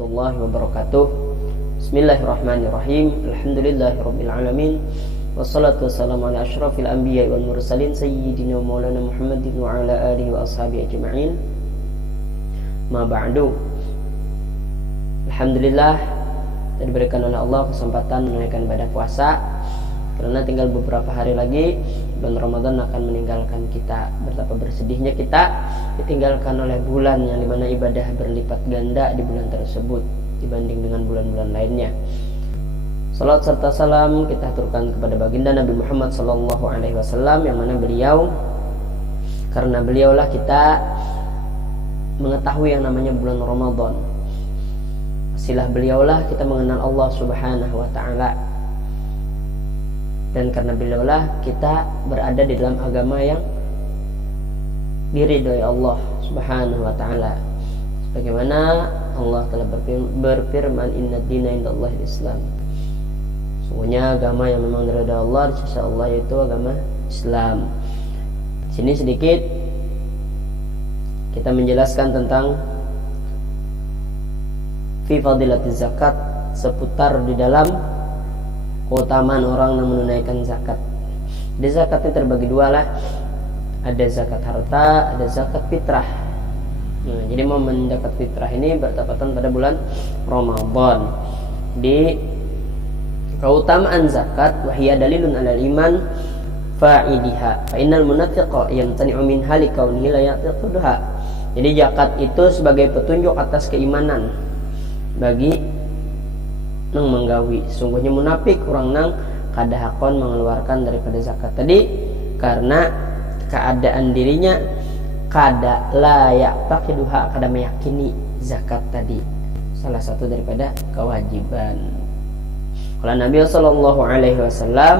warahmatullahi wabarakatuh. Bismillahirrahmanirrahim. Alhamdulillahirabbil alamin. Wassalatu wassalamu ala asyrafil anbiya'i wal mursalin sayyidina maulana Muhammadin wa ala alihi wa ashabihi ajma'in. Ma ba'du. Alhamdulillah, diberikan oleh Allah kesempatan menunaikan ibadah puasa. Karena tinggal beberapa hari lagi bulan Ramadan akan meninggalkan kita. Betapa bersedihnya kita ditinggalkan oleh bulan yang dimana ibadah berlipat ganda di bulan tersebut dibanding dengan bulan-bulan lainnya. Salat serta salam kita aturkan kepada baginda Nabi Muhammad SAW, yang mana beliau, karena beliaulah kita mengetahui yang namanya bulan Ramadan. Silah beliaulah kita mengenal Allah Subhanahu wa Ta'ala. Dan karena beliaulah kita berada di dalam agama yang diridhoi Allah Subhanahu wa Ta'ala. Sebagaimana Allah telah berfirman, inna dina indallahil Islam. Sungguhnya agama yang memang diridhoi Allah di sisi Allah yaitu agama Islam. Di sini sedikit kita menjelaskan tentang fi fadilatiz zakat, seputar di dalam keutamaan orang yang menunaikan zakat. Di zakatnya terbagi dua lah. Ada zakat harta, ada zakat fitrah. Nah, jadi momen zakat fitrah ini bertepatan pada bulan Ramadan. Di keutamaan zakat, wahiyya dalilun alal iman fa'idiha. Fa innal munafiqa yamtani'u min hali kaunihi la ya'taqidha. Jadi zakat itu sebagai petunjuk atas keimanan bagi nang menggawi. Sungguhnya munafik orang nang kadahakon mengeluarkan daripada zakat tadi karena keadaan dirinya kada layak pakai duha, kada meyakini zakat tadi salah satu daripada kewajiban. Kalau Nabi SAW,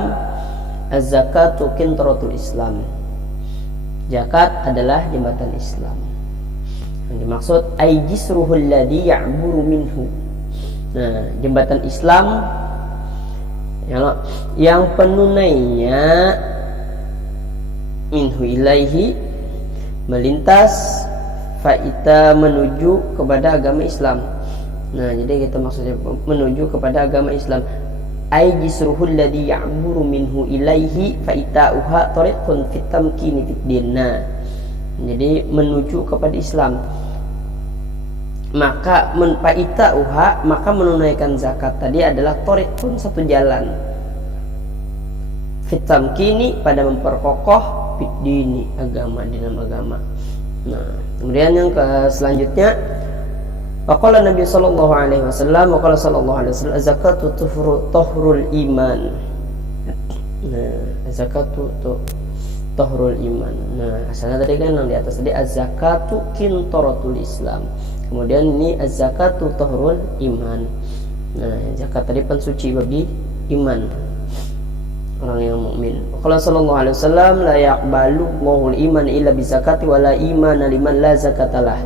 az-zakatu qintratul Islam. Zakat adalah jembatan Islam. Yang dimaksud ay jisruhul ladzi ya'buru minhu. Nah, jembatan Islam yang penunainya minhu ilaihi, melintas faita menuju kepada agama Islam. Nah, jadi kita maksudnya menuju kepada agama Islam. Ai jisruhul ladzi ya'buru minhu ilaihi faita'uha tariqun fit tamkini fid din. Jadi menuju kepada Islam. Maka maka menunaikan zakat tadi adalah thariqun, satu jalan, fitam kini pada memperkokoh dini agama, dinam agama. Nah, kemudian yang selanjutnya, waqala Nabi sallallahu alaihi wasallam, waqala sallallahu alaihi wasallam, zakatu tuhrul iman. Nah, zakatu tahrul iman. Nah, asalnya tadi kan yang di atas tadi az-zakatu qintratul Islam. Kemudian ini az-zakatu tahrul iman. Nah, zakat tadi pensuci bagi iman orang yang mukmin. Qala sallallahu alaihi wasallam, la yaqbalu Allahul iman illa bi zakati wa la imana liman la zakatalah.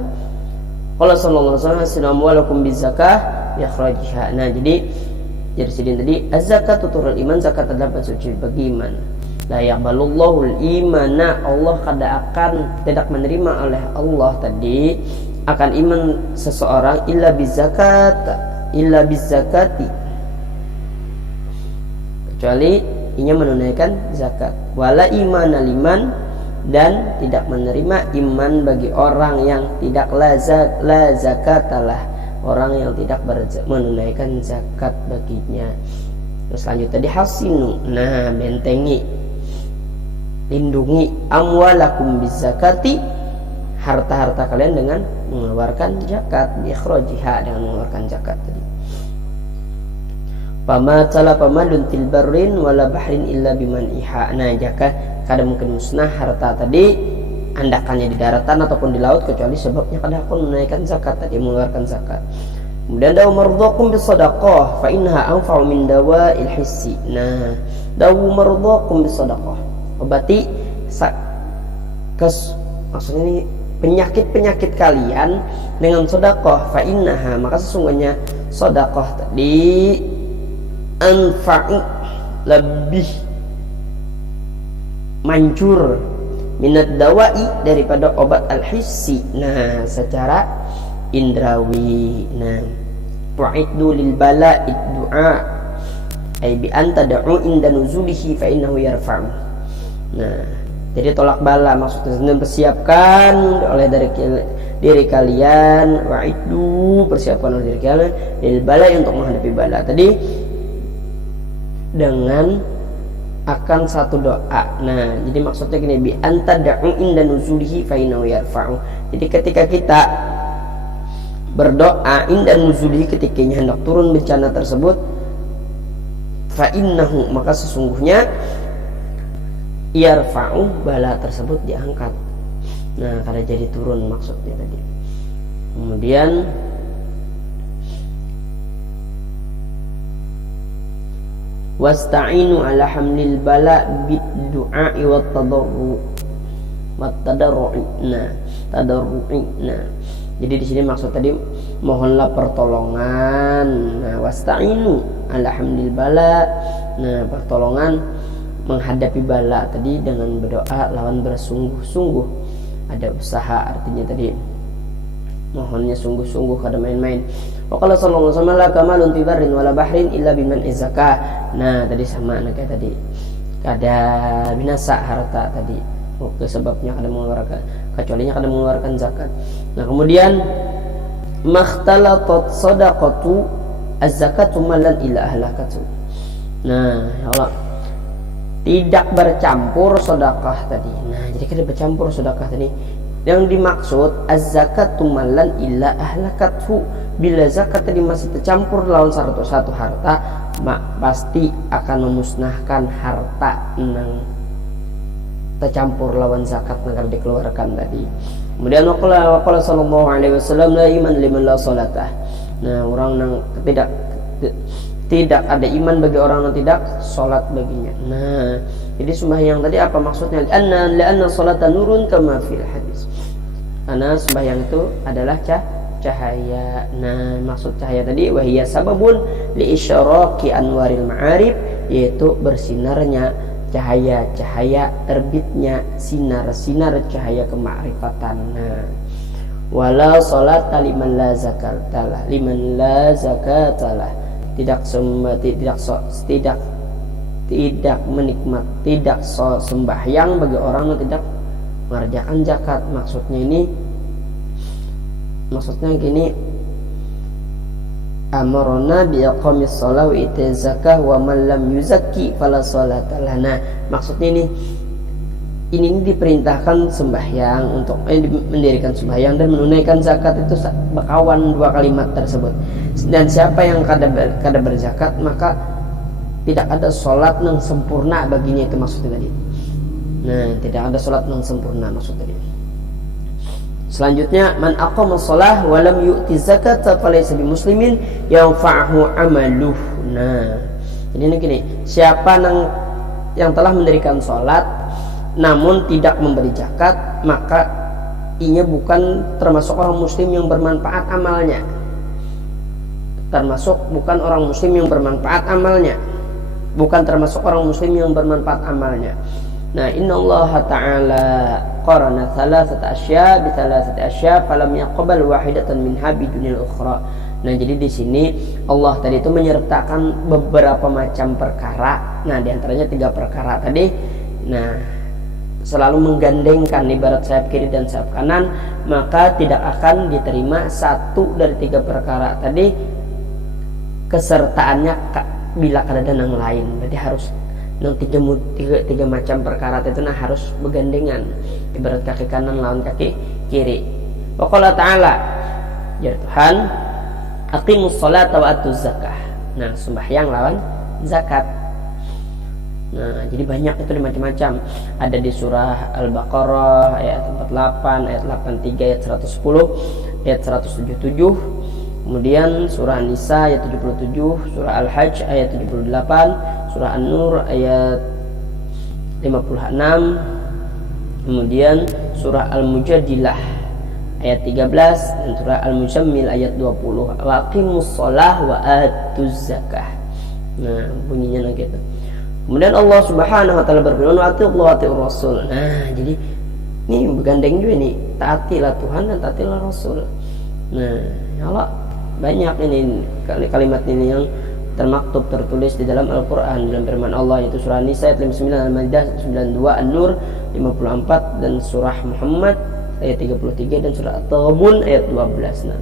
Qala sallallahu alaihi wasallam, "Assalamu alaikum bi zakah yakhrajha." Nah, jadi sini tadi az-zakatu tahrul iman, zakat adalah pensuci bagi iman. La yaqbalullahu al-imana, Allah kada akan tidak menerima oleh Allah tadi akan iman seseorang illa bizakati, kecuali ia menunaikan zakat. Wala imana liman, dan tidak menerima iman bagi orang yang tidak la zakatalah, orang yang tidak menunaikan zakat baginya. Terus lanjut tadi hasinu, nah bentengi, lindungi amwalakum bizakati, harta-harta kalian dengan mengeluarkan zakat, biikhrajiha, dengan mengeluarkan zakat tadi. Fama talafa malun fil barrin wala bahrin illa bimaniha. Nah, zakat kada mungkin musnah harta tadi andakannya di daratan ataupun di laut kecuali sebabnya kada akan menaikkan zakat tadi, mengeluarkan zakat. Kemudian dawu mardhakum bisadaqah fa innaha anfa'u min dawa'il hissi. Nah, dawu mardhakum bisadaqah, obati maksudnya ini penyakit-penyakit kalian dengan sedekah, fa innaha, maka sesungguhnya sedekah tadi anfa'u, lebih manjur, minad dawai, daripada obat al-hissi. Nah, secara indrawi. Nah, wa'iddu lil bala'i du'a ay bi anta da'u inda nuzulihi fa innahu yarfa'u. Nah, jadi tolak bala maksudnya dan persiapkan oleh dari diri kalian, wa'iddu persiapkan oleh diri kalian lil bala'i untuk menghadapi bala. Tadi dengan akan satu doa. Nah, jadi maksudnya gini, bi anta da'u inda nuzulihi fa innahu yarfa'u. Jadi ketika kita berdoa inda nuzulihi, ketika hendak turun bencana tersebut, fa innahu maka sesungguhnya yarfa'u bala tersebut diangkat. Nah, karena jadi turun maksudnya tadi. Kemudian wasta'inu ala hamlil bala bid du'a'i wat tadarru wat tadarru'i. Nah, tadarru'i. Nah, jadi di sini maksud tadi mohonlah pertolongan. Nah, wasta'inu ala hamlil bala. Nah, pertolongan menghadapi bala tadi dengan berdoa lawan bersungguh-sungguh. Ada usaha, artinya tadi mohonnya sungguh-sungguh, kada main-main. Wa qala sallallahu alaihi wasallam la kamalun fi barrin wala bahrin illa biman zakah. Nah, tadi sama kayak tadi. Kada binasa harta tadi. Oke, sebabnya kada mengeluarkan, kecuali kada mengeluarkan zakat. Nah, kemudian makhtalatat sadaqatu az-zakatu malan illa ahlakatu. Nah, ya Allah, tidak bercampur sedekah tadi. Nah, jadi kada bercampur sedekah tadi. Yang dimaksud az-zakatu malan illa ahlakatu. Bila zakat tadi masih tercampur lawan satu harta, pasti akan memusnahkan harta nang tercampur lawan zakat yang dikeluarkan tadi. Kemudian waqala sallallahu alaihi wasallam la iman liman la salatah. Nah, orang yang tidak ada iman bagi orang yang tidak salat baginya. Nah, jadi sembahyang tadi apa maksudnya? Li'anna salata nurun kama fil hadis. Karena sembahyang itu adalah cahaya. Nah, maksud cahaya tadi wahiyya sababun li isyaraqi anwaril ma'arif, yaitu bersinarnya cahaya terbitnya sinar cahaya kemakrifatan. Nah, wala salata liman la zakatalah, tidak menikmat, tidak sembahyang bagi orang yang tidak mengerjakan zakat. Maksudnya gini, amarona bi aqamis shalah wa itiz zakah wa man lam yuzakki fala sholata lah. Nah, maksudnya ini diperintahkan sembahyang untuk mendirikan sembahyang dan menunaikan zakat, itu berkawan dua kalimat tersebut. Dan siapa yang kada berzakat maka tidak ada sholat yang sempurna baginya, itu maksudnya tadi. Nah, tidak ada sholat yang sempurna maksudnya tadi. Selanjutnya, man aqama shalah wa lam yu'ti zakata falaysa bimuslimin yanfa'uhu amaluh. Nah, jadi ini gini, siapa yang telah mendirikan sholat namun tidak memberi zakat, maka inya bukan termasuk orang muslim yang bermanfaat amalnya. Bukan orang muslim yang bermanfaat amalnya. Nah, innallaha ta'ala qarana thalathata asya bi thalathati asya falam yaqbal wahidatan minha bidunil ukhra. Nah, jadi di sini Allah tadi itu menyertakan beberapa macam perkara. Nah, di antaranya 3 perkara tadi. Nah, selalu menggandengkan ibarat sayap kiri dan sayap kanan, maka tidak akan diterima satu dari 3 perkara tadi kesertaannya bila ada yang lain. Berarti harus tiga macam perkara itu harus bergandengan, ibarat kaki kanan lawan kaki kiri. Wa qala ta'ala, ya Tuhan, aqimus sholata wa atuz zakah. Nah, sembahyang lawan zakat. Nah, jadi banyak itu macam-macam. Ada di surah Al-Baqarah ayat 48, ayat 83, ayat 110, ayat 177. Kemudian surah An-Nisa ayat 77, surah Al-Hajj ayat 78, surah An-Nur ayat 56, kemudian surah Al-Mujadilah ayat 13 dan surah Al-Muzammil ayat 20. Wa aqimus shalah wa atuz zakah. Nah, bunyinya gitu. Kemudian Allah Subhanahu wa taala berfirman, wa atiiullah wa atiiur rasul. Nah, jadi ini bergandeng juga nih, taatilah Tuhan dan taatilah Rasul. Nah, ya Allah, banyak ini kalimat ini yang termaktub tertulis di dalam Al-Quran dalam firman Allah, yaitu surah Nisa ayat 59, Al-Maidah 92, An-Nur 54, dan surah Muhammad ayat 33, dan surah At-Taghabun ayat 12. Nah,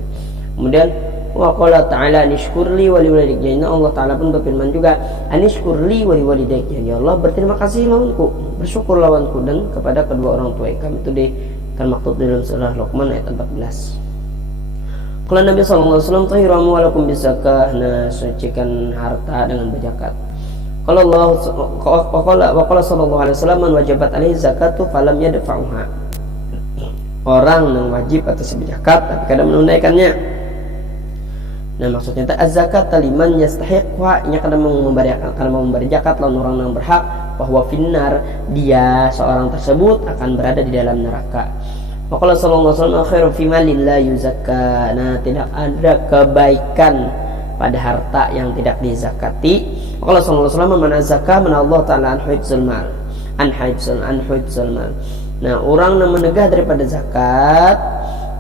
kemudian wa qala ta'ala anishkurli wa liwalidaik. Jadi Allah Ta'ala pun berfirman juga, anishkurli wa liwalidaik, ya Allah berterima kasih lawanku, bersyukur lawanku dan kepada kedua orang tua kami. Itu termaktub dalam surah Luqman ayat 14. Kalau Nabi SAW tahiru amwalakum bizakah, nah sucikan harta dengan berzakat. Kalau Allah waqala sallallahu alaihi wasallam man wajibat alaihi zakatu falam yadfa'uha. Orang yang wajib atas berzakat tapi kadang menunaikannya. Nah maksudnya az-zakat liman yastahiqha, nya kadang mau memberi zakat lawan orang yang berhak, bahwa finnar, dia seorang tersebut akan berada di dalam neraka. Maka sallallahu alaihi wasallam khairu fi malin la yuzakka. Nah, tidak ada kebaikan pada harta yang tidak dizakati. Maka sallallahu alaihi wasallam man zakka man Allah taala an hifdzul mal. An hifdzul mal. Nah, orang yang menegah daripada zakat,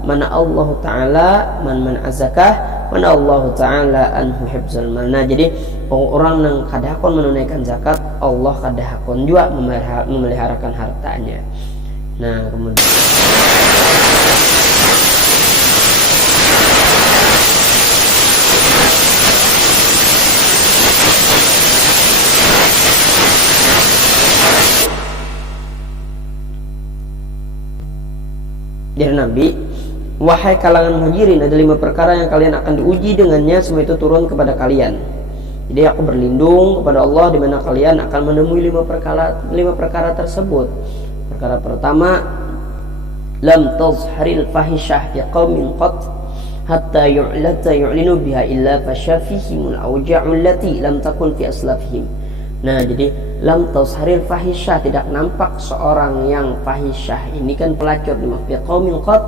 mana Allah taala man zakah, mana Allah taala an hifdzul mal. Nah, jadi orang yang kadahakon menunaikan zakat, Allah kadahakon juga memeliharakan hartanya. Nah, kemudian dari Nabi, wahai kalangan muhajirin, ada 5 perkara yang kalian akan diuji dengannya, semua itu turun kepada kalian. Jadi aku berlindung kepada Allah di mana kalian akan menemui 5 perkara tersebut. Perkara pertama, lam tazharil fahisyah fi qaumin qat hatta yu'linu biha illa fashafihimul awja'u allati lam takun fi aslafihim. Nah, jadi lam tazharil fahisyah, tidak nampak seorang yang fahisyah ini kan pelacur di fi qaumin qat.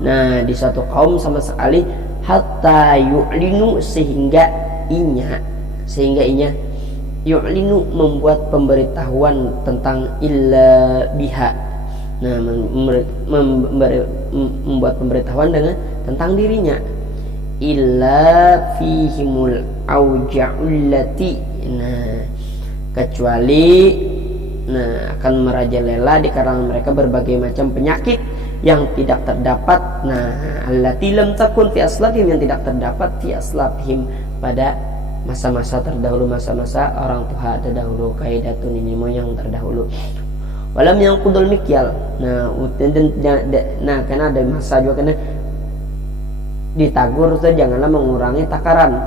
Nah, di satu kaum sama sekali, hatta yu'linu, sehingga inya yu'linu, membuat pemberitahuan tentang illa biha. Nah, membuat pemberitahuan dengan tentang dirinya, illa fihimul auja'ullati. Nah, kecuali akan merajalela di kalangan mereka berbagai macam penyakit yang tidak terdapat. Nah, allati lam takun fi aslafihim, yang tidak terdapat fi aslafihim, pada masa-masa terdahulu, masa-masa orang tua terdahulu, kaidatun ini moyang terdahulu. Walam yang kudul mikyal. Nah, karena ada masa juga kena ditagur, janganlah mengurangi takaran.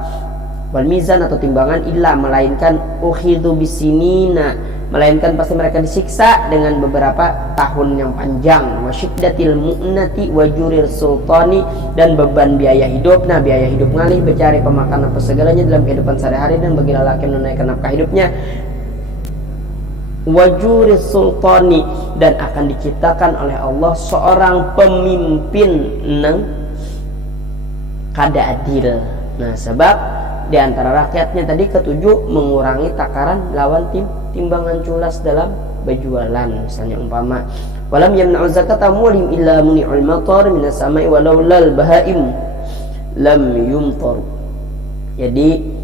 Wal mizan, atau timbangan, illa, melainkan ukhidhu bisinina, melainkan pasti mereka disiksa dengan beberapa tahun yang panjang. Wa syiddatil mu'nati wa jurir sultani, dan beban biaya hidup. Nah, biaya hidup ngalih, mencari pemakan apa segalanya dalam kehidupan sehari-hari, dan bagi lelaki menunaikan nafkah hidupnya. Wa jurir sultani, dan akan diciptakan oleh Allah seorang pemimpin nang kada adil. Nah, sebab di antara rakyatnya tadi ketujuh, mengurangi takaran lawan timbangan culas dalam berjualan. Misalnya umpama, walam yamna'u zakata amwalihim illa muni'ul matar minas sama'i walau lal bahaim lam yumtar. Jadi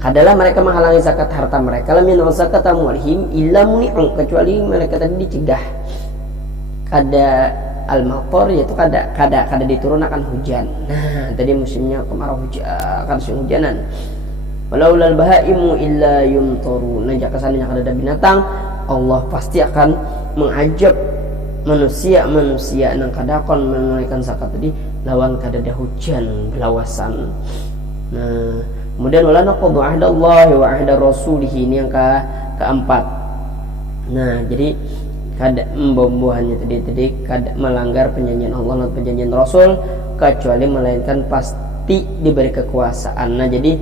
adalah mereka menghalangi zakat harta mereka, lam yamna'u zakata amwalihim illa muni'u, kecuali mereka tadi dicegah kada al-matar, yaitu kada diturunkan hujan. Nah, tadi musimnya kemarau, hujanan. Walau lal bahaimu illa yumtaru. Nah, jika seandainya ada binatang, Allah pasti akan mengajab manusia nang kadakon menunaikan zakat tadi lawan kadada hujan belawasan. Nah, kemudian wala naqdu ahdallahi wa ahda rasulih, ini yang keempat. Nah, jadi kada membuahannya tadi kada melanggar perjanjian Allah dan perjanjian Rasul, kecuali melainkan pasti diberi kekuasaan. Nah, jadi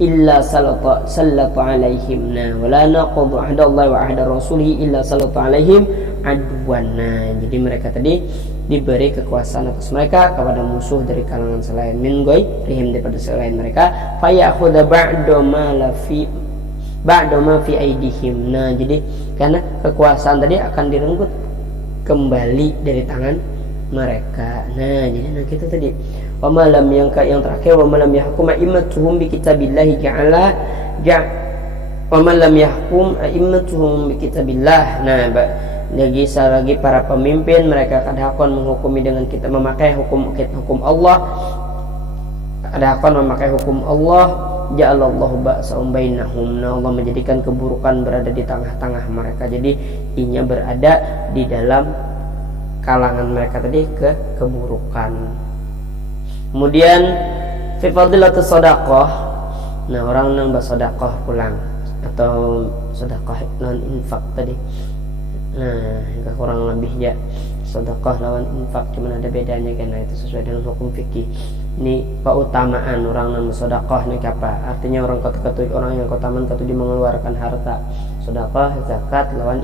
illa sallata alaihim. Nah, wala naqdu ahdallahi wa ahda rasulih illa sallata alaihim adwan. Nah, jadi mereka tadi diberi kekuasaan atas mereka kepada musuh dari kalangan selain min ghairihim, daripada selain mereka, fayakhudha ba'da ma fi aidihim. Nah, jadi karena kekuasaan tadi akan direnggut kembali dari tangan mereka. Nah, jadi kita tadi wa malam yang terakhir wa malam yahkum a'immatuhum bi kitabillahi wa malam yahkum a'immatuhum bi kitabillah. Nah, lagi para pemimpin mereka kadang menghukumi dengan kita memakai hukum Allah, kadang memakai hukum Allah, ja'alallahu ba'sahum bainahum. Nah, Allah menjadikan keburukan berada di tengah-tengah mereka. Jadi inya berada di dalam kalangan mereka tadi keburukan. Kemudian fi fadilatus shadaqah. Nah, orang nang bersedekah pulang atau sedekah non infak tadi. Nah, kurang lebih ya sedekah lawan infak cuma ada bedanya karena itu sesuai dengan hukum fikih. Ini keutamaan orang yang bersedekah ini apa? Artinya orang yang keutamaan ketujuh mengeluarkan harta. Sedekah, zakat lawan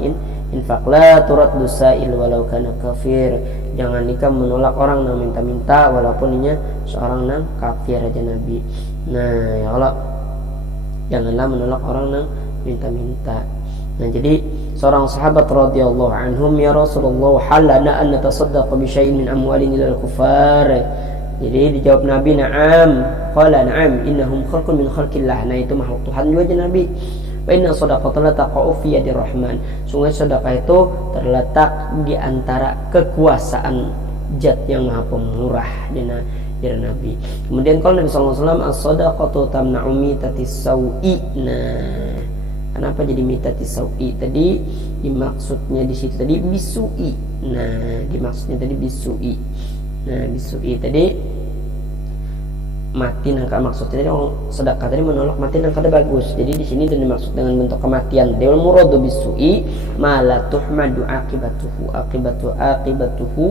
infak. La turaddu sa'il walau kana kafir. Jangan nikah menolak orang yang minta-minta walaupun inya seorang yang kafir aja Nabi. Nah, ya Allah, janganlah menolak orang yang minta-minta. Nah, jadi seorang sahabat radhiyallahu anhum, ya Rasulullah, halana an natasaddaqa bi syai'in min amwalina lil kufar. Jadi dijawab Nabi, na'am. Qala na'am, innahum khalqun min khalqillah. Nah, itu makhluk Tuhan juga Nabi. Wa inna shadaqata la taqa'u fi yadir rahman. Sungguh sedekah itu terletak di antara kekuasaan Zat yang Maha Pemurah, jadi Nabi. Kemudian kalau Nabi sallallahu alaihi wasallam as-shadaqatu tamna'u mitatis sau'i. Nah, kenapa jadi mitatis sau'i? Tadi dimaksudnya di situ tadi bisu'i. Nah, dimaksudnya tadi bisu'i. Nah, bisu'i tadi mati nangka, maksudnya tadi orang sedekah tadi menolak mati nangka bagus. Jadi di sini dan dimaksud dengan bentuk kematian. Deul muradu bisu'i ma la tuhmadu aqibatuhu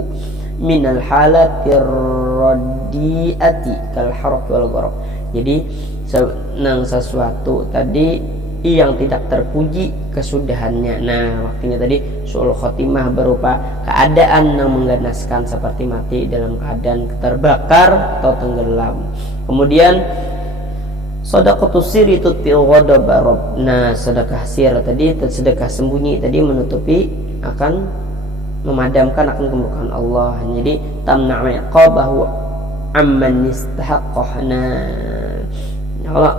minal halatir radiati kal harq wal gharq. Jadi nang sesuatu tadi yang tidak terpuji kesudahannya. Nah, waktunya tadi su'ul khotimah berupa keadaan yang mengganaskan seperti mati dalam keadaan terbakar atau tenggelam. Kemudian shadaqatus sirri tutfi'u ghadaba rabb. Nah, sedekah sir tadi, sedekah sembunyi tadi menutupi akan memadamkan akan kemurkaan Allah. Jadi tamna'u iqabahu amman istahaqqah. Nah, Allah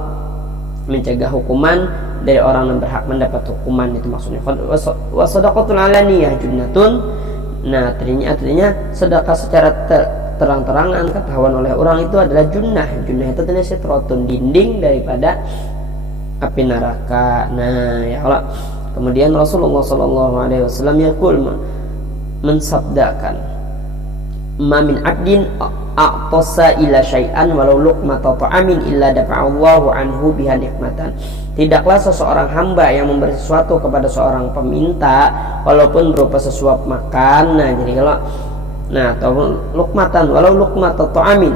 mencegah hukuman dari orang yang berhak mendapat hukuman, itu maksudnya. Wa shadaqatul alaniyah junnatun. Nah, artinya sedekah secara terang-terangan ketahuan oleh orang itu adalah junnah. Junnah itu adalah sitrotun, dinding daripada api neraka. Nah, ya Allah. Kemudian Rasulullah sallallahu alaihi wasallam yaqul, mensabdakan, ma min abdin a'tasa ila syai'an walau luqmata ta'amin illa dafa'allahu anhu biha nikmatan. Tidaklah seseorang hamba yang memberi sesuatu kepada seorang peminta walaupun berupa sesuap makan. Nah, jadi kalau atau luqmatan walau luqmata ta'amin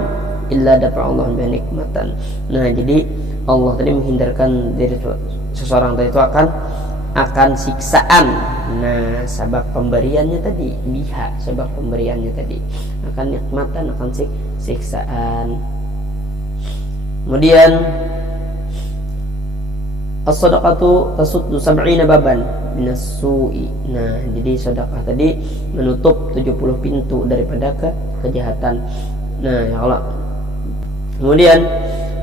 illa dafa'allahu biha nikmatan. Nah, jadi Allah tadi menghindarkan dari seseorang tadi itu akan siksaan. Nah, sebab pemberiannya tadi biha, sebab pemberiannya tadi akan nikmatan, akan siksaan. Kemudian as-shadaqatu tasuddu 70 baban minas su'i. Nah, jadi sedekah tadi menutup 70 pintu daripada kejahatan. Nah, ya Allah. Kemudian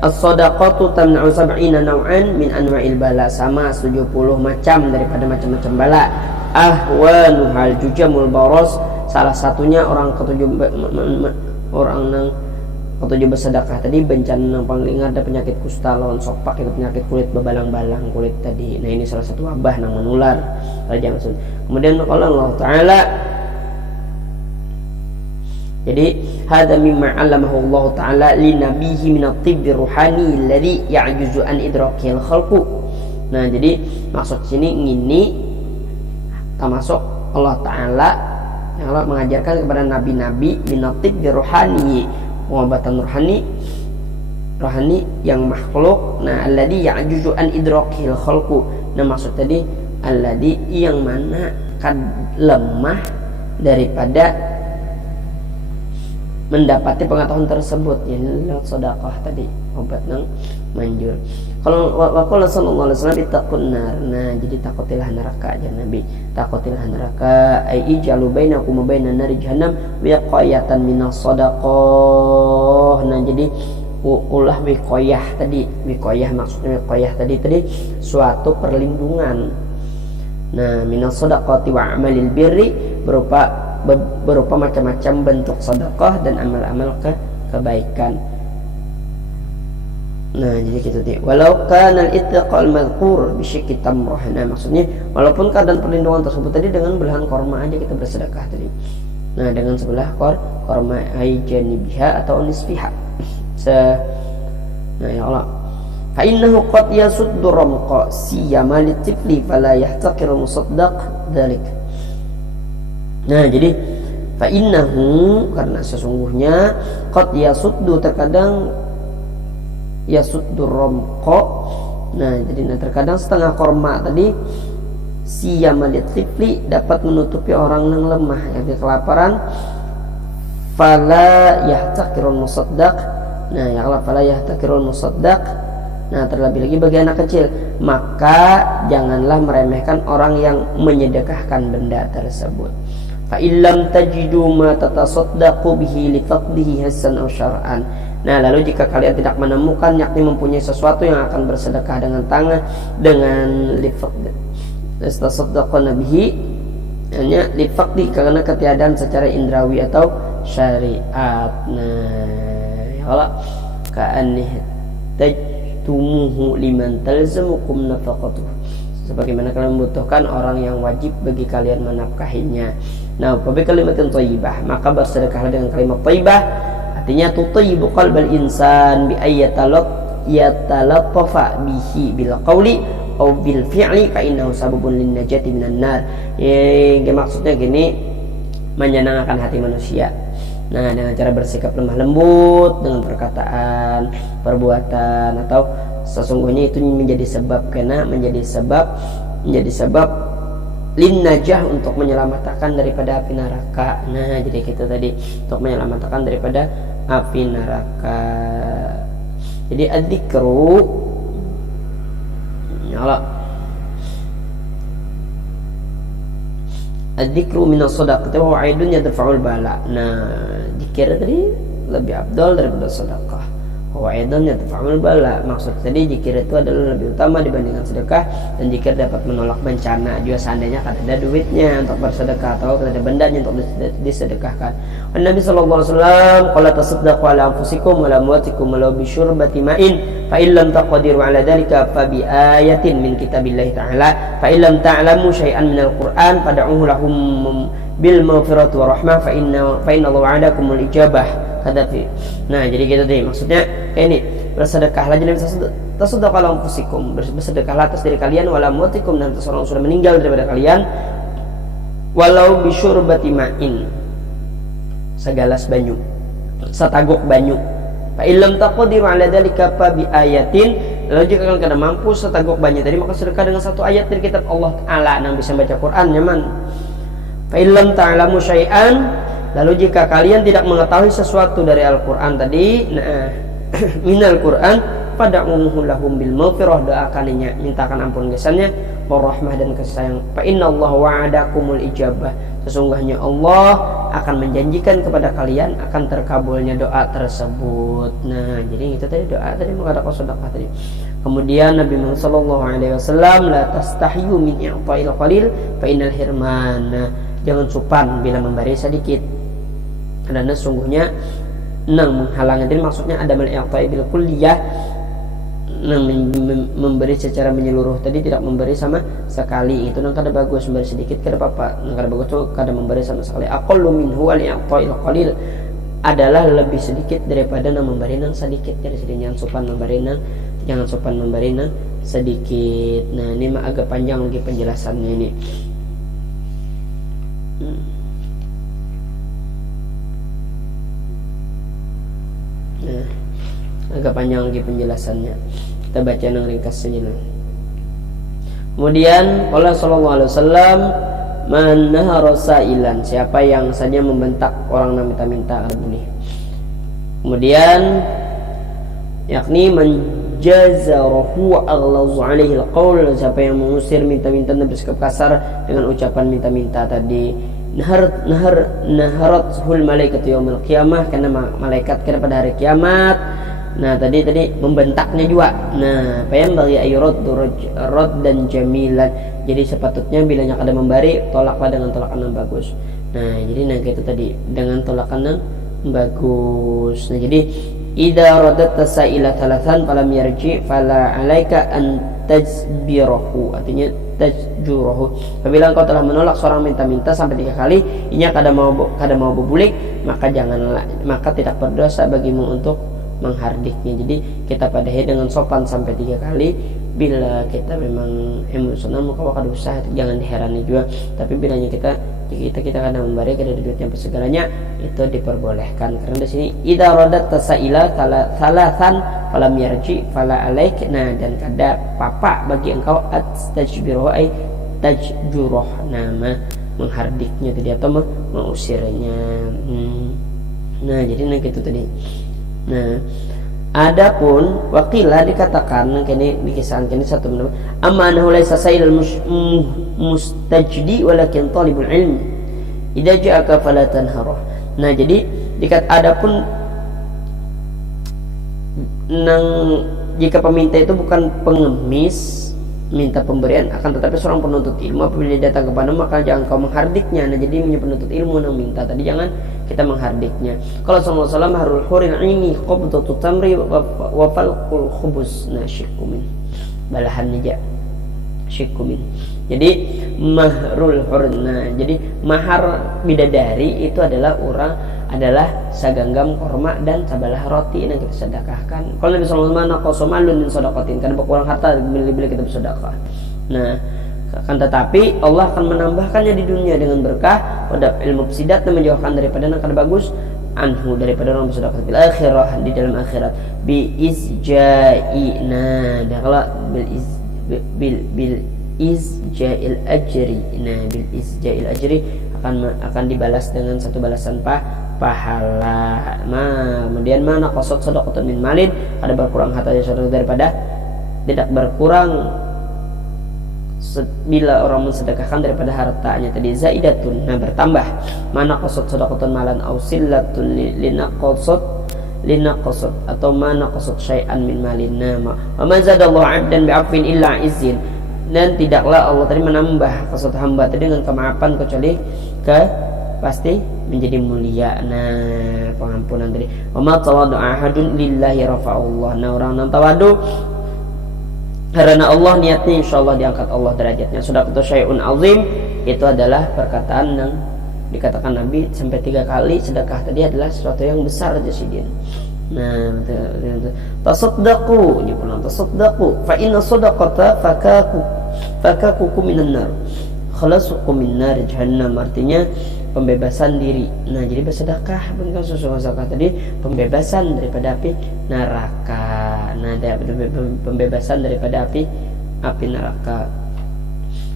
as-shadaqatu tamna'u 70 naw'an min anwa'il bala, sama 70 macam daripada macam-macam bala. Ahwanuhal jujamul baros, salah satunya orang ketujuh bersedekah tadi bencana yang paling ada penyakit kusta lawan sopak, itu penyakit kulit bebalang-balang kulit tadi. Nah, ini salah satu wabah yang menular. Kemudian kalau Allah Ta'ala, jadi hadza mimma 'allamahu Allah Ta'ala li nabiyhi min at-tibbi ruhani alladhi ya'juzu an idrakil khalqu. Nah, jadi maksud sini ini termasuk Allah Ta'ala yang Allah mengajarkan kepada nabi-nabi min at-tibbi ruhani, pengobatan rohani yang makhluk. Nah, alladhi ya'juzu an idrakil khalqu. Nah, maksud tadi alladhi yang mana kan lemah daripada mendapati pengetahuan tersebut, yani lewat sedekah tadi, obat nang manjur. Kalau waqala sallallahu alaihi wasallam ittaqun nar. Nah, jadi takutilah neraka aja Nabi. Takutilah neraka ai ijalu bainakum wa bainan nari jahannam wiqayatan minas sadaqah. Nah, jadi ulah wiqayah tadi. Wiqayah maksudnya wiqayah tadi suatu perlindungan. Nah, minas sadaqati wa amalil birri berupa macam-macam bentuk sedekah dan amal-amal kebaikan. Nah, jadi gitu deh. Walau kana al-ittaqal madhkur bi syikki tamrah. Nah, maksudnya walaupun keadaan perlindungan tersebut tadi dengan belahan korma aja kita bersedekah tadi. Nah, dengan sebelah korma ai janibiha atau nisfiha. Nah, ya Allah. Fa innahu qad yasuddu ramqa siyama litifli fala yahtaqiru musaddaq dzalik. Nah, jadi fa innahu karena sesungguhnya qad yasuddu terkadang yasuddur ramqa. Nah, jadi terkadang setengah korma tadi siyama litifli dapat menutupi orang yang lemah, yang kelaparan. Fala yahtaqirul musaddaq. Nah, ya Allah, fala yahtaqirul musaddaq. Nah, terlebih lagi bagi anak kecil, maka janganlah meremehkan orang yang menyedekahkan benda tersebut. Fa illam tajidu ma tatasaddaqu bihi li faqdihi hasan aw syar'an. Nah, lalu jika kalian tidak menemukan, yakni mempunyai sesuatu yang akan bersedekah dengan tangan dengan li faqdi tasaddaquna bihi, hanya li faqdi karena ketiadaan secara indrawi atau syariat. Nah, ya Allah, ka'annih tajtumuhu liman talzamukum nafaqatuh, sebagaimana kalian membutuhkan orang yang wajib bagi kalian menafkahinya. Nah, wabi kalimatin thayyibah, maka bersedekahlah dengan kalimat thayyibah, artinya tutayyibu qalbal insan bi yatalattafa bihi bil qawli aw bil fi'li fa innahu sababun lin najati minan nar. Maksudnya gini, menyenangkan hati manusia. Nah, dengan cara bersikap lemah lembut, dengan perkataan, perbuatan, atau sesungguhnya itu menjadi sebab lin najah, untuk menyelamatkan daripada api neraka. Nah, jadi gitu tadi, untuk menyelamatkan daripada api neraka. Jadi adzikru Allah, adzikru minas shadaqati wa aidun yadfa'ul bala. Nah, zikir tadi lebih afdal daripada sedekah. Wa aidun yadfa'ul bala, maksud tadi zikir itu adalah lebih utama dibandingkan sedekah, dan zikir dapat menolak bencana juga seandainya ada duitnya untuk bersedekah atau ada bendanya untuk disedekahkan. Nabi sallallahu alaihi wasallam qala tasaddaqu ala anfusikum wa la amwatikum wa la bi syurbati ma'in fa illam taqdiru ala dhalika fa bi ayatin min kitabillahi ta'ala fa illam ta'lamu syai'an minal qur'an fad'uhu lahum bil maghfirati wa rahmah fa inna Allah wa'adakumul ijabah hadafi. Nah, jadi gitu deh, maksudnya kayak ini, bersedekahlah, jadi tasaddaqu ala anfusikum, bersedekahlah atas diri kalian, wala amwatikum, dan atas orang yang sudah meninggal daripada kalian, walau bi syurbati ma'in, segelas banyu, setaguk banyu. Fa illam taqdiru ala dzalika fa bi ayatin, lalu jika kalian tidak mampu setaguk banyu tadi, maka sedekah dengan satu ayat dari kitab Allah Ta'ala. Yang bisa baca Quran nyaman. Fa illam ta'lamu syai'an, lalu jika kalian tidak mengetahui sesuatu dari Al-Quran tadi, nah, minal Quran, fad'uhu lahum bil maghfirah, doakannya, mintakan ampun kesannya, warahmah, dan kasih sayang. Fa innallaha wa'adakumul ijabah, sesungguhnya Allah akan menjanjikan kepada kalian akan terkabulnya doa tersebut. Nah, jadi itu tadi doa tadi mengadakan sedekah tadi. Kemudian Nabi Muhammad sallallahu alaihi wasallam, la tastahyu min i'ta'il qalil fa innal hirman. Nah, jangan supan bila memberi sedikit, karena sungguhnya menghalangi. Jadi maksudnya ada al-i'ta'i bil kulliyah, memberi secara menyeluruh tadi, tidak memberi sama sekali. Itu kada bagus, memberi sedikit kada apa-apa, kada bagus tuh kada memberi sama sekali. Aqallu minhu al-i'ta'il qalil, adalah lebih sedikit daripada memberi nang sedikit. Jadi jangan sopan memberi nang sedikit. Nah, ini mah agak panjang lagi penjelasannya ini. Nah, agak panjang lagi penjelasannya. Kita baca yang ringkasnya lah. Kemudian Allah sallallahu alaihi wasallam, man nahara sa'ilan, siapa yang saja membentak orang yang minta-minta boleh. Kemudian yakni menjazarahu aghlazu alaihi alqaul, siapa yang mengusir minta-minta dan bersikap kasar dengan ucapan minta-minta tadi. Naharatul malaikatu yaumil qiyamah, karena malaikat kira pada hari kiamat. Nah tadi membentaknya juga. Nah payam bagi ayurad dan jamilan, jadi sepatutnya bila yang ada memberi, tolaklah dengan tolakan yang bagus. Nah jadi itu tadi dengan tolakan yang bagus. Nah jadi idza radatta sa'ila thalathan falam yarji fala 'alaika an tajbirahu, artinya tajjurahu. Apabila engkau telah menolak seorang minta-minta sampai 3 kali, inya kada mau berbulik, maka tidak berdosa bagimu untuk menghardiknya. Jadi kita padahi dengan sopan sampai 3 kali. Bila kita memang emosional maka kada usah, jangan diherani juga. Tapi bilanya kita kadang memberi, kada ada duitnya segalanya, itu diperbolehkan. Karena di sini idza radat tasaila thalathan falam yarji fala alaik. Nah dan kada papa bagi engkau at-tajbiruhu ay tajjuruh, nama menghardiknya tadi atau mengusirnya. Nah jadi gitu tadi. Nah adapun waqilah dikatakan kini dikisahkan kini satu menurut amma annahu laysa sailal mustajdi walakin talibul ilmi idza ja'aka fala tanharah. Nah jadi adapun jika peminta itu bukan pengemis minta pemberian, akan tetapi seorang penuntut ilmu, apabila datang kepadamu maka jangan kau menghardiknya. Nah jadi penuntut ilmu yang minta tadi jangan kita menghardiknya. Kalau sallallahu alaihi wasallam harul huril ini qabdatu tamri wa falqul khubuz. Nah syikumin balahan aja syikumin. Jadi mahrul hur. Nah jadi mahar bidadari itu adalah saganggam korma dan sabalah roti yang kita sedekahkan. Kalau Nabi sallallahu alaihi wasallam qasamalun min sadaqatin, karena berkurang harta bila kita bersedekah. Nah akan tetapi Allah akan menambahkannya di dunia dengan berkah pada ilmu sidat dan menjauhkan daripada yang kada bagus anhu, daripada orang bersedekah fil akhirah, di dalam akhirat bi izja'i. Nah dakala bil izja'il ajri. Nah bil izja'il ajri akan dibalas dengan satu balasan pahala. Kemudian mana qasad sadaqatan min malin, ada berkurang harta daripada tidak berkurang bila orang mensedekahkan daripada hartanya tadi zaidatun. Nah bertambah mana qasad sadaqatan malan aw sillatun linaqasat atau mana qasad syai'an min malin. Nama wa ma zadallahu 'abdan bi'afwin illa izzin, dan tidaklah Allah tadi menambah qasad hamba tadi dengan kemaafan kecuali pasti menjadi mulia. Nah pengampunan tadi wa ma tawadu ahadun lillahi rafa'ullah. Nah orang yang tawadu karena Allah niatnya insyaallah diangkat Allah derajatnya. Sadaqatu syai'un azim, itu adalah perkataan yang dikatakan Nabi sampai 3 kali sedekah tadi adalah sesuatu yang besar jasidin. Nah tasaddaqu, ini pun tasaddaqu fa inna sadaqata fakakukum minan nar khalasukum min nar jahannam, artinya pembebasan diri. Nah jadi bersedekah bukan sesuatu zakat tadi pembebasan daripada api neraka. Nah pembebasan daripada api neraka.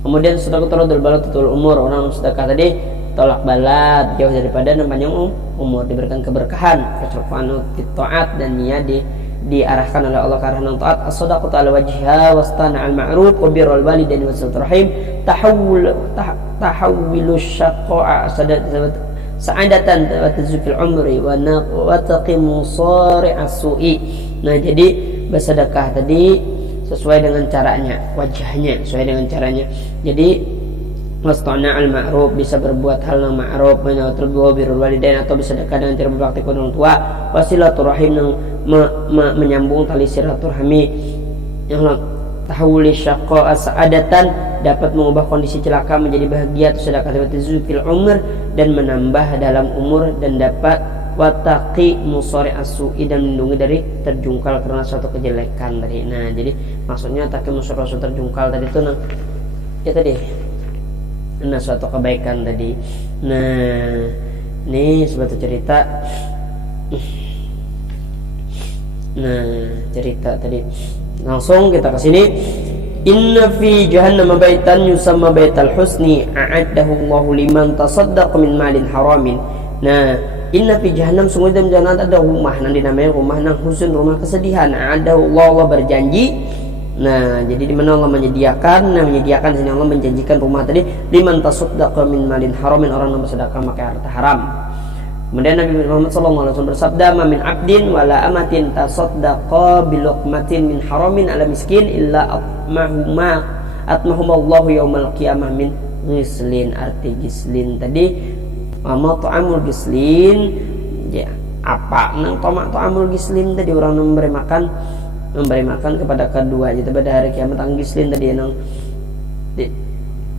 Kemudian sedekah radul balatul umur, orang sedekah tadi tolak balat, jauh daripada panjang umur, diberikan keberkahan, kecukupan taat, dan niat diarahkan oleh Allah ke arah yang taat. As-sadaqatu ala wajhiha wastana al-ma'ruf wa birrul walidain wa silatur rahim tahawwilu syaqa'a sa'adatan wa tazkil umri wa taqimu sari'as su'i. Nah jadi bersedekah tadi sesuai dengan caranya, wajahnya sesuai dengan caranya. Jadi wastana al-ma'ruf, bisa berbuat hal yang ma'ruf, menawatul birrul walidain atau bersedekah dengan cara berbakti kepada orang tua, wasilatur rahim yang menyambung tali silaturahmi, yang tahawuli syaqqa sa'adatan dapat mengubah kondisi celaka menjadi bahagia, atau sedekah tazkil umr dan menambah dalam umur, dan dapat wataqi musari as-su'i dan melindungi dari terjungkal karena suatu kejelekan tadi. Nah jadi maksudnya taqi musari as-su'i terjungkal tadi itu ya tadi suatu kebaikan tadi. Nah ini suatu cerita. Nah cerita tadi langsung kita ke sini. Inna fi jahannam baitan yusamma baital husni a'addahu Allahu liman tasaddaqa min malin haramin Nah, inna fi jahannam, sungguh dalam jahannam ada rumah yang dinamai rumah nang huzun, rumah kesedihan. Ada Allah berjanji. Nah, jadi di mana Allah menyediakan sini Allah menjanjikan rumah tadi liman tasaddaqa min malin haramin, orang yang bersedekah pakai harta haram. Kemudian Nabi Muhammad SAW bersabda, "Ma min 'abdin wala amatin tasaddaqa bi luqmatin min haramin ala miskin illa atmahumallahu yaumal qiyamah min ghislin." Arti gislin tadi ama ta'amul gislin, ya apa nang ta'amul gislin tadi, orang memberi makan kepada keduanya pada hari kiamat. Ang gislin tadi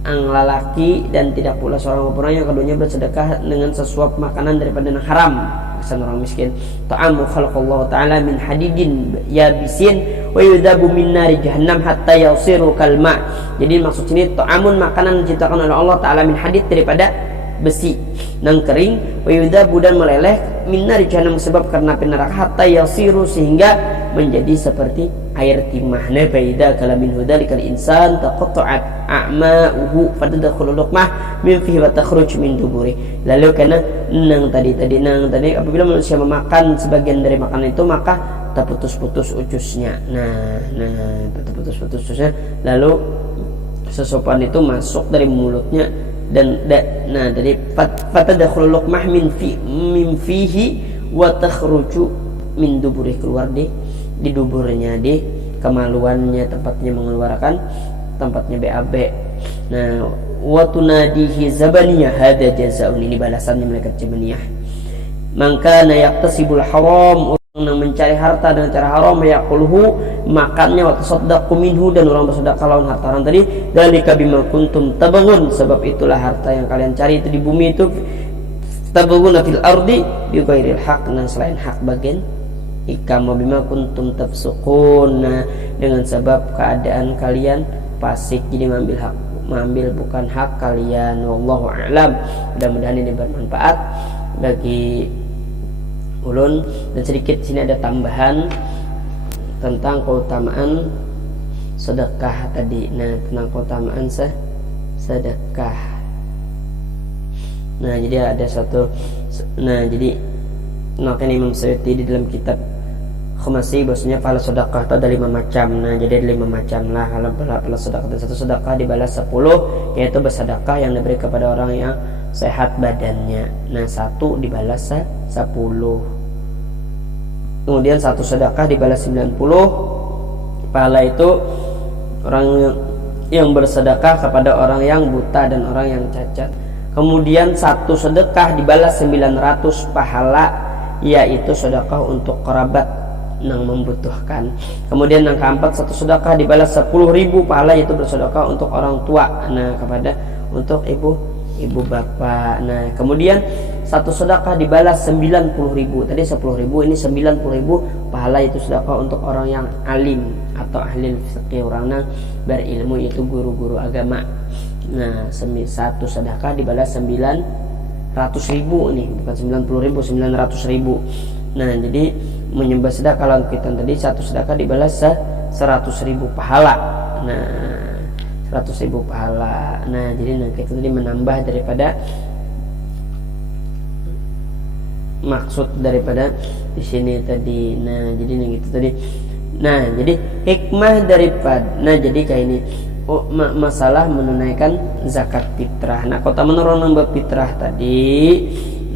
ang lalaki dan tidak pula seorang maupun yang keduanya bersedekah dengan sesuap makanan daripada yang haram, kesan orang miskin. Ta'amu khalaqallahu ta'ala min hadidin yabisin wa yudhabu min nari jahannam hatta yasiru kalma. Jadi maksud sini ta'amun, makanan diciptakan oleh Allah ta'ala min hadid, daripada besi nang kering, wa yudhabu dan meleleh, min nari jahannam sebab karena api neraka, hatta yasiru sehingga menjadi seperti air timah. Fa idza kala min hudzalikal insan taqatta'at a'ma'uhu fatadkhulu luqmah min fihi wa takhruj min duburi. Lalu karena nang tadi apabila manusia memakan sebagian dari makanan itu, maka terputus-putus ucusnya. Terputus-putus ucusnya, lalu sesuapan itu masuk dari mulutnya dan dari fatadkhulu luqmah min fihi wa takhruju min duburi, keluar di duburnya, di kemaluannya, tempatnya mengeluarkan, tempatnya BAB. Nah, wa tunadihi zabaniyah, hada jazaa'un, ini balasannya malaikat jabaniyah. Maka yaqtasibul haram, orang yang mencari harta dengan cara haram, yaqulhu, makannya, wa tasaddaqu minhu, dan orang bersedekah lawan harta haram tadi, dzalika bima kuntum tabghun, sebab itulah harta yang kalian cari itu di bumi itu, tabghuna fil ardi bi ghairil haq, dan selain hak bagian ikam, bima kuntum tafsukun, dengan sebab keadaan kalian fasik, jadi mengambil bukan hak kalian. Wallahu a'lam. Mudah-mudahan ini bermanfaat bagi ulun. Dan sedikit sini ada tambahan tentang keutamaan sedekah tadi. Nah, tentang keutamaan sedekah. Nah, jadi ada satu, jadi nakkan Imam Suyuti di dalam kitab Khumasi bahwasanya pahala sedekah itu ada 5 macam. Nah, jadi ada 5 macam lah pahala sedekah. Dan satu sedekah dibalas 10, yaitu bersedekah yang diberi kepada orang yang sehat badannya. Nah, 1 dibalas 10. Kemudian 1 sedekah dibalas 90. Pahala itu orang yang bersedekah kepada orang yang buta dan orang yang cacat. Kemudian 1 sedekah dibalas 900 pahala, yaitu sedekah untuk kerabat yang membutuhkan. Kemudian yang keempat, 1 sedekah dibalas 10.000 pahala, yaitu bersedekah untuk orang tua, untuk ibu bapak. Nah, kemudian 1 sedekah dibalas 90.000. Tadi 10.000, ini 90.000 pahala, yaitu sedekah untuk orang yang alim atau ahli fikih, orang yang berilmu, yaitu guru-guru agama. Nah, 1 sedekah dibalas 900.000, ini bukan 90.000, 900.000. Nah, jadi menyembah sedekah kalau kita tadi 1 sedekah dibalas 100.000 pahala. Nah, 100.000 pahala. Nah, jadi kita tadi menambah daripada maksud daripada di sini tadi. Nah, jadi gitu tadi. Nah, jadi hikmah daripada, jadi kayak ini. Masalah menunaikan zakat fitrah. Nah, kota menurun nambah fitrah tadi.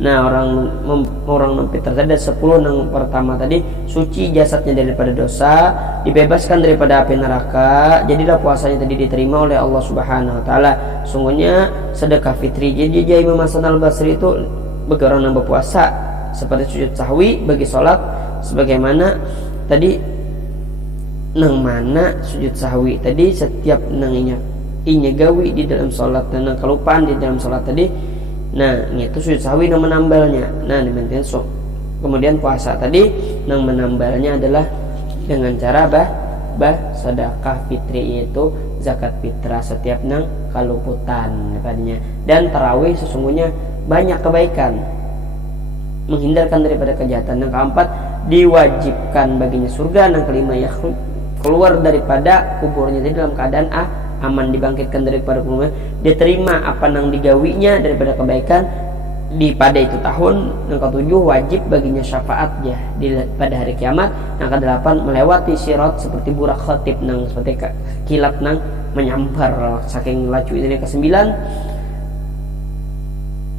Nah, orang fitrah tadi ada 10. Yang pertama tadi, suci jasadnya daripada dosa, dibebaskan daripada api neraka. Jadilah puasanya tadi diterima oleh Allah Subhanahu wa taala. Sungguhnya sedekah fitri. Jadi Imam Hasan Al-Basri itu bagi orang nambah puasa seperti sujud sahwi bagi sholat, sebagaimana tadi nang mana sujud sahwi tadi setiap nang inya gawi di dalam sholat dan nang kelupaan di dalam sholat tadi. Nah, itu sujud sahwi nang menambalnya. Nah, demikian kemudian puasa tadi nang menambalnya adalah dengan cara sedekah fitri, yaitu zakat fitrah setiap nang kaluputan padanya. Dan tarawih sesungguhnya banyak kebaikan, menghindarkan daripada kejahatan. Yang keempat, diwajibkan baginya surga. Yang kelima, keluar daripada kuburnya jadi dalam keadaan aman, dibangkitkan daripada kuburnya, diterima apa nang digawinya daripada kebaikan, pada itu tahun. Yang ketujuh, wajib baginya syafaat ya pada hari kiamat. Yang kedelapan, melewati sirat seperti burak khatib nang seperti kilat nang menyampar saking laju ini. Kesembilan,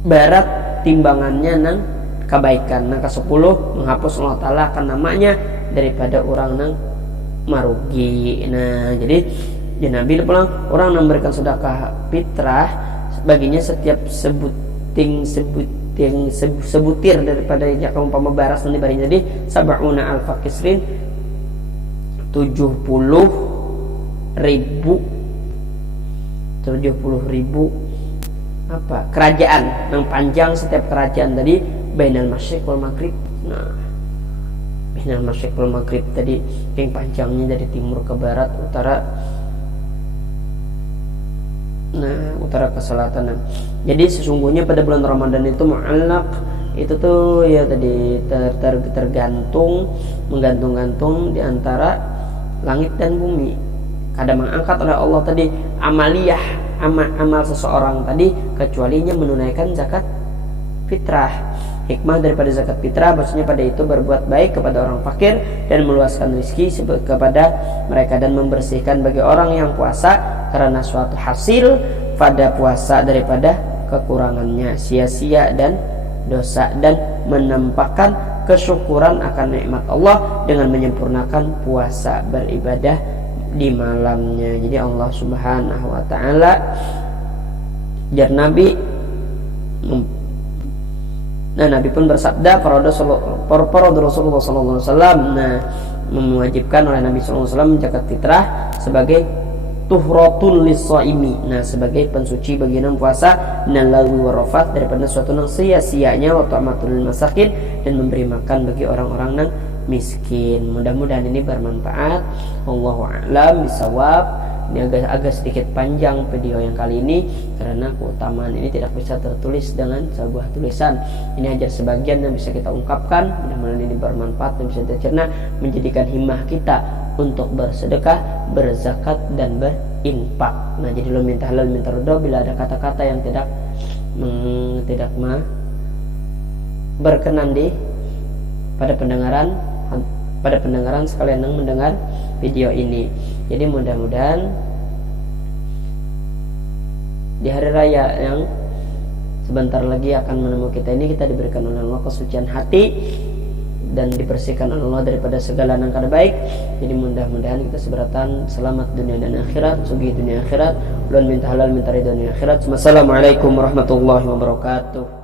berat timbangannya nang kebaikan. Nang kesepuluh, menghapus Allah Ta'ala akan namanya daripada orang nang marugi. Nah, jadi ya Nabi pulang orang yang memberikan sedekah fitrah baginya setiap sebutir daripada yang umpama baras nanti bari jadi sab'una alfa kisrin 70.000 apa kerajaan yang panjang setiap kerajaan tadi bainal masyriq wal maghrib. Nah, bainal masyriq wal maghrib tadi yang panjangnya dari timur ke barat, utara ke selatan. Jadi sesungguhnya pada bulan Ramadan itu mu'allaq itu tuh ya tadi menggantung-gantung di antara langit dan bumi. Kadang mengangkat oleh Allah tadi amal seseorang tadi kecualinya menunaikan zakat fitrah. Hikmah daripada zakat fitrah maksudnya pada itu berbuat baik kepada orang fakir dan meluaskan rezeki kepada mereka dan membersihkan bagi orang yang puasa karena suatu hasil pada puasa daripada kekurangannya, sia-sia dan dosa, dan menampakkan kesyukuran akan nikmat Allah dengan menyempurnakan puasa beribadah di malamnya. Jadi Allah Subhanahu wa taala jar Nabi Nabi pun bersabda para Rasulullah sallallahu alaihi wasallam mewajibkan oleh Nabi sallallahu alaihi wasallam zakat fitrah sebagai tuhratul lis-shaimi, sebagai pensuci bagi yang puasa, nalawi warafat daripada suatu yang sia-sianya, wa ta'matul masakin dan memberi makan bagi orang-orang yang miskin. Mudah-mudahan ini bermanfaat. Wallahu a'lam bisawab. Ini agak sedikit panjang video yang kali ini karena keutamaan ini tidak bisa tertulis dengan sebuah tulisan. Ini hanya sebagian yang bisa kita ungkapkan. Mudah-mudahan ini bermanfaat dan bisa dicerna menjadikan himmah kita untuk bersedekah, berzakat dan berinfak. Jadi lo minta halal minta ridho bila ada kata-kata yang tidak berkenan pada pendengaran sekalian yang mendengar video ini. Jadi mudah-mudahan di hari raya yang sebentar lagi akan menemui kita ini kita diberikan oleh Allah kesucian hati dan dibersihkan oleh Allah daripada segala yang kada baik. Jadi mudah-mudahan kita seberatan selamat dunia dan akhirat, sugih dunia akhirat, ulun minta halal minta ridho dunia akhirat. Wassalamualaikum warahmatullahi wabarakatuh.